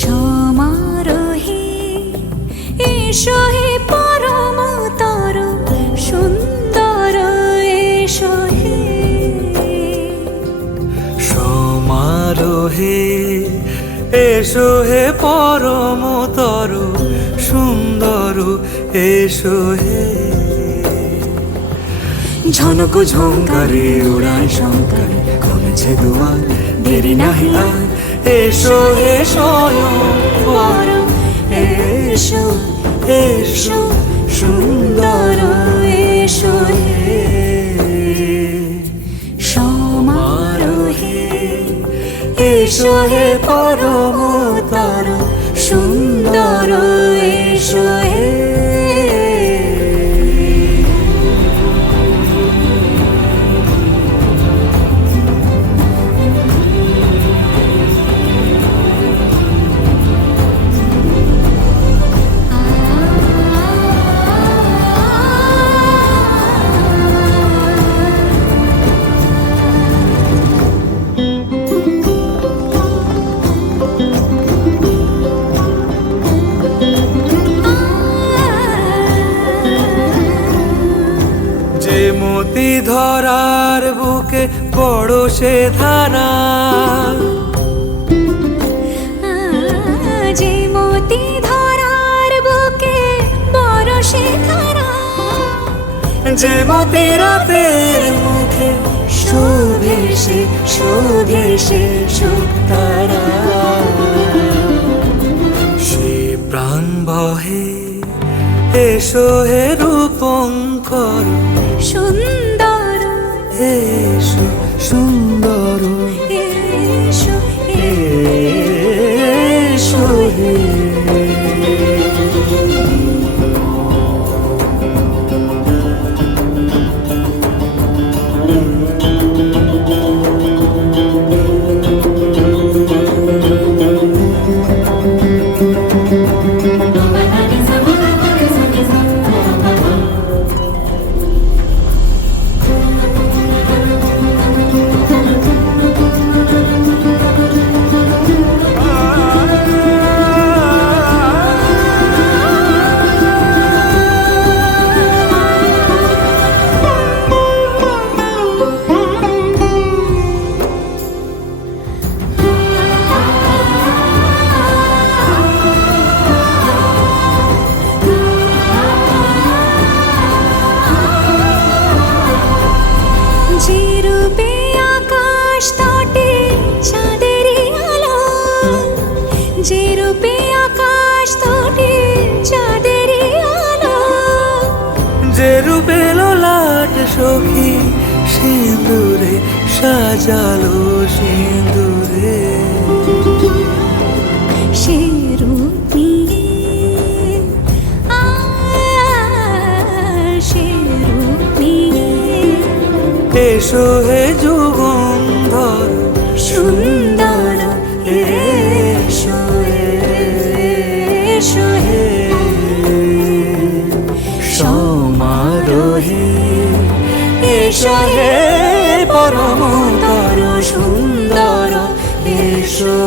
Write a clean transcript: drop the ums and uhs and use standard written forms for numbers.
সমারোহে এসো হে পরমতর সুন্দর এসো হে। সমারোহে এসো হে পরমতর সুন্দর এসো হে। ঝনক ঝঙ্কারে উড়ায় শঙ্কর খুলেছে দুয়ার দেরি নাহি আর। এসো হে স্বয়ং বর এসো এসো সুন্দর এসো হে। সমারোহে এসো হে পরমতর সুন্দর এসো হে। যে মতি ধরার বুকে বড় সে ধারা, যে মতি ধরার বুকে বড় সে ধারা। যে মতি রাতের মুখে শোভে সে শোভে সে শুকতারা। সে প্রাণ বহে এসো হে রূপঙ্কর সুন্দর এসো সুন্দর এসো এসো হে। যে রূপে আকাশ তটে চাঁদেরই আলো, যে রূপে আকাশ তটে চাঁদেরই আলো। যে রূপে ললাট সখী সিঁদুরে সাজালো সিঁদুরে। সে রূপ নিয়ে সে রূপ নিয়ে এসো হে যুগন্ধর সুন্দর এসো এসো হে। সমারোহে এসো হে পরমতর সুন্দর এসো